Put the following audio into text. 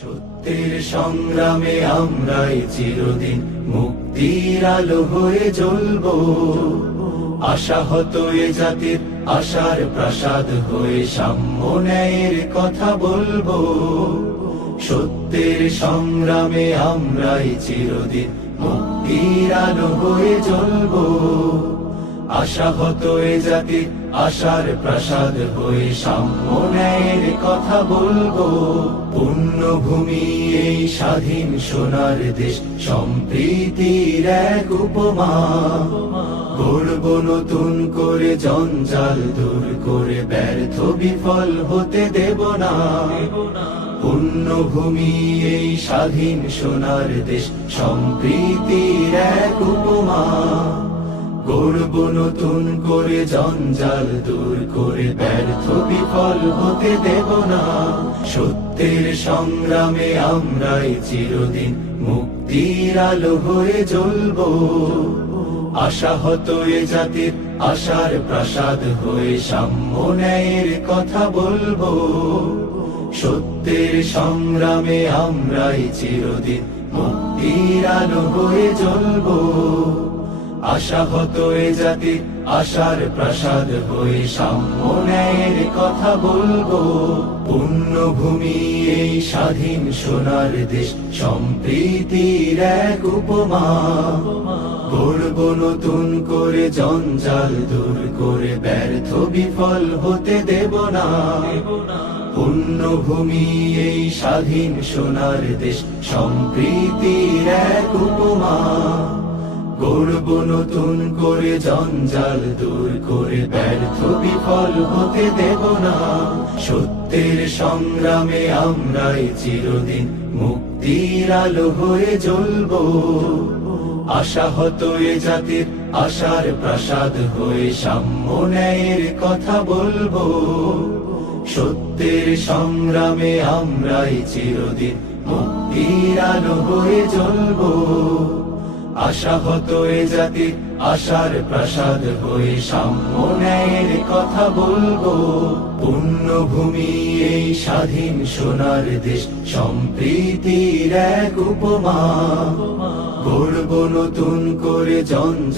সত্যের সংগ্রামে আমরাই চিরদিন মুক্তির আলো হয়ে জ্বলবো। আশাহত এ জাতির আশার প্রাসাদ হয়ে সাম্য ন্যায়ের কথা বলবো। সত্যের সংগ্রামে আমরাই চিরদিন মুক্তির আলো হয়ে জ্বলবো। আশাহত এ জাতির আশার প্রাসাদ হয়ে সাম্য ন্যায়ের কথা বলবো। পুণ্যভূমি এই স্বাধীন সোনার দেশ সম্প্রীতির এক উপমা। গড়ব নতুন করে জঞ্জাল দূর করে ব্যর্থ বিফল হতে দেব না। পুণ্যভূমি এই স্বাধীন সোনার দেশ সম্প্রীতির এক উপমা। গড়ব নতুন করে জঞ্জাল দূর করে ব্যর্থ বিফল হতে দেব না। সত্যের সংগ্রামে আমরাই চিরদিন মুক্তির আলো হয়ে জ্বলবো। আশাহত এ জাতির আশার প্রাসাদ হয়ে সাম্য ন্যায়ের কথা বলবো। সত্যের সংগ্রামে আমরাই চিরদিন মুক্তির আলো হয়ে জ্বলবো। আশাহত এ জাতির আশার প্রাসাদ হয়ে সাম্য ন্যায়ের কথা বলবো। পুণ্যভূমি এই স্বাধীন সোনার দেশ সম্প্রীতির এক উপমা। গড়ব নতুন করে জঞ্জাল দূর করে ব্যর্থ বিফল হতে দেব না। পুণ্যভূমি এই স্বাধীন সোনার দেশ সম্প্রীতির এক উপমা। গড়ব নতুন করে জঞ্জাল দূর করে ব্যর্থ বিফল হতে দেব না। সত্যের সংগ্রামে আমরাই চিরদিন মুক্তির আলো হয়ে জ্বলবো। আশাহত এ জাতির আশার প্রাসাদ হয়ে সাম্য ন্যায়ের কথা বলবো। সত্যের সংগ্রামে আমরাই চিরদিন মুক্তির আলো হয়ে জ্বলবো। আশাহত এ জাতির আশার প্রাসাদ হয়ে সাম্য ন্যায়ের কথা বলবো। পুণ্যভূমি এই স্বাধীন সোনার দেশ সম্প্রীতির এক উপমা। গড়ব নতুন করে জঞ্জাল